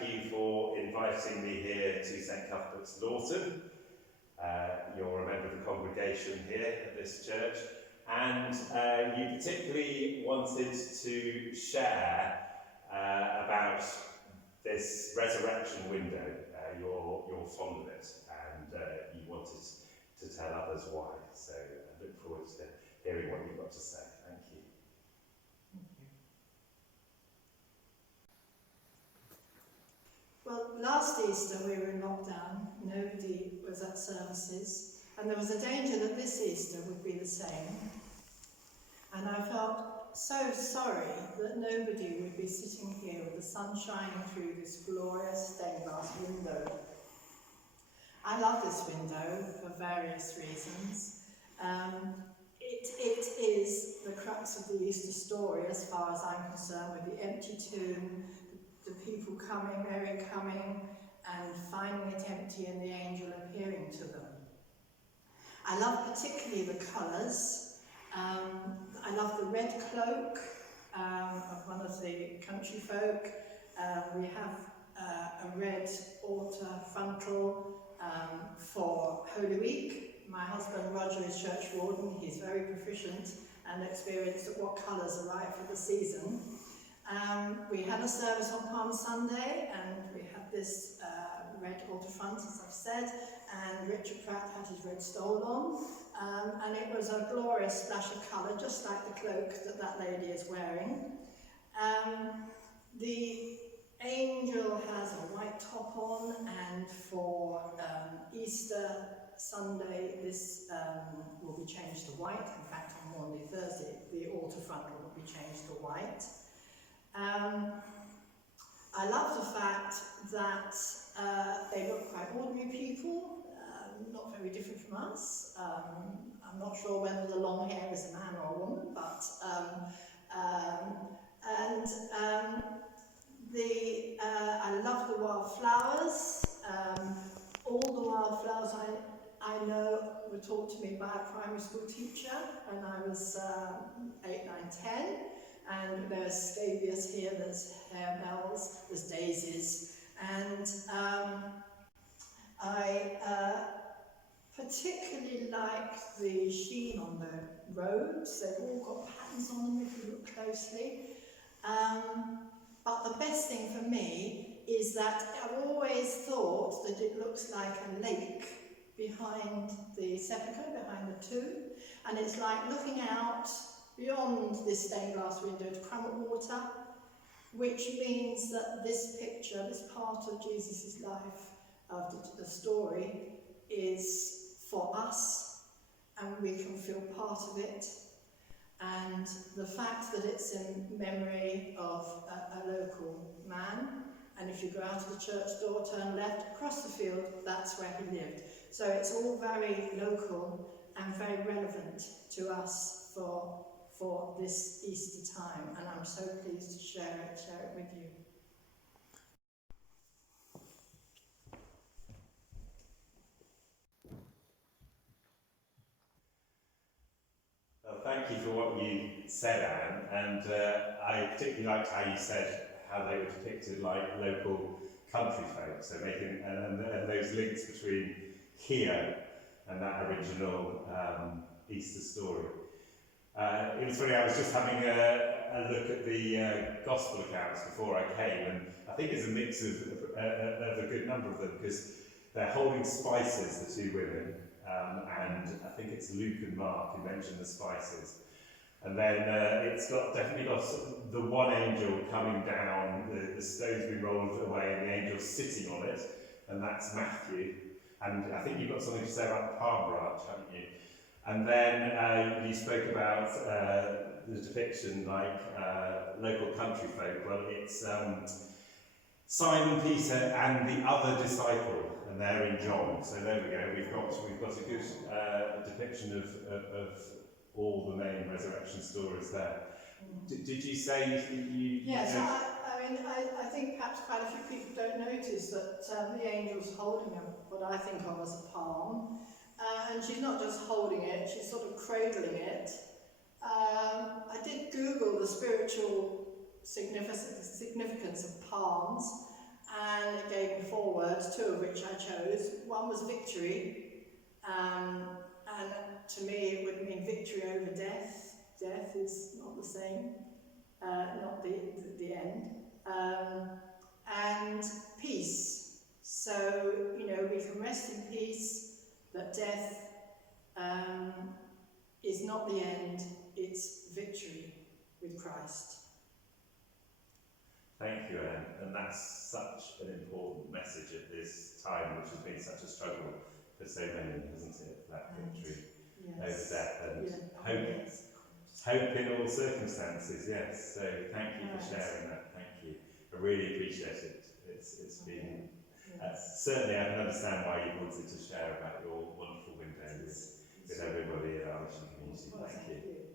thank you for inviting me here to St Cuthbert's, Lorton. You're a member of the congregation here at this church, and you particularly wanted to share about this resurrection window. You're fond of it, and you wanted to tell others why. So I look forward to hearing what you've got to say. Thank you. Well, last Easter we were in lockdown, nobody was at services, and there was a danger that this Easter would be the same. And I felt so sorry that nobody would be sitting here with the sun shining through this glorious stained glass window. I love this window for various reasons. It is the crux of the Easter story as far as I'm concerned, with the empty tomb, the people coming, Mary coming, and finding it empty and the angel appearing to them. I love particularly the colours. I love the red cloak of one of the country folk. We have a red altar frontal for Holy Week. My husband Roger is church warden. He's very proficient and experienced at what colours are right for the season. We had a service on Palm Sunday, and we had this red altar front, as I've said, and Richard Pratt had his red stole on, and it was a glorious splash of colour, just like the cloak that lady is wearing. The angel has a white top on, and for Easter Sunday this will be changed to white. In fact, on Maundy Thursday the altar frontal will be changed to white. I love the fact that they look quite ordinary people, not very different from us. I'm not sure whether the long hair is a man or a woman, but I love the wildflowers. All the wildflowers I know were taught to me by a primary school teacher when I was 8, 9, 10. And there's scabious here, there's harebells, there's daisies, and I particularly like the sheen on the robes. They've all got patterns on them if you look closely. But the best thing for me is that I've always thought that it looks like a lake behind the sepulchre, behind the tomb, and it's like looking out beyond this stained glass window to Crummet Water, which means that this picture, this part of Jesus' life, of the story, is for us, and we can feel part of it. And the fact that it's in memory of a local man, and if you go out of the church door, turn left, across the field, that's where he lived. So it's all very local and very relevant to us for this Easter time, and I'm so pleased to share it with you. Well, thank you for what you said, Anne, and I particularly liked how you said how they were depicted like local country folk, so making and those links between here and that original Easter story. It was funny, I was just having a look at the Gospel accounts before I came, and I think it's a mix of a good number of them, because they're holding spices, the two women, and I think it's Luke and Mark who mention the spices. And then it's definitely got the one angel coming down, the stone's been rolled away and the angel's sitting on it, and that's Matthew. And I think you've got something to say about the palm branch, haven't you? And then you spoke about the depiction like local country folk. Well, it's Simon Peter and the other disciple, and they're in John. So there we go. We've got a good depiction of all the main resurrection stories there. Did you say you? Yes, I think perhaps quite a few people don't notice that the angel's holding what I think of as a palm. And she's not just holding it, she's sort of cradling it. I did Google the spiritual significance of palms, which I chose. One was victory, and to me it would mean victory over death. Death is not the same, not the end. And peace. So, you know, we can rest in peace that death is not the end, it's victory with Christ. Thank you, Anne. And that's such an important message at this time, which has been such a struggle for so many, hasn't it? That victory over death and hope in all circumstances. Yes. So thank you for sharing that. Thank you. I really appreciate it. It's been certainly I can understand why you wanted to share about your wonderful window with everybody in our mission community. Thank you.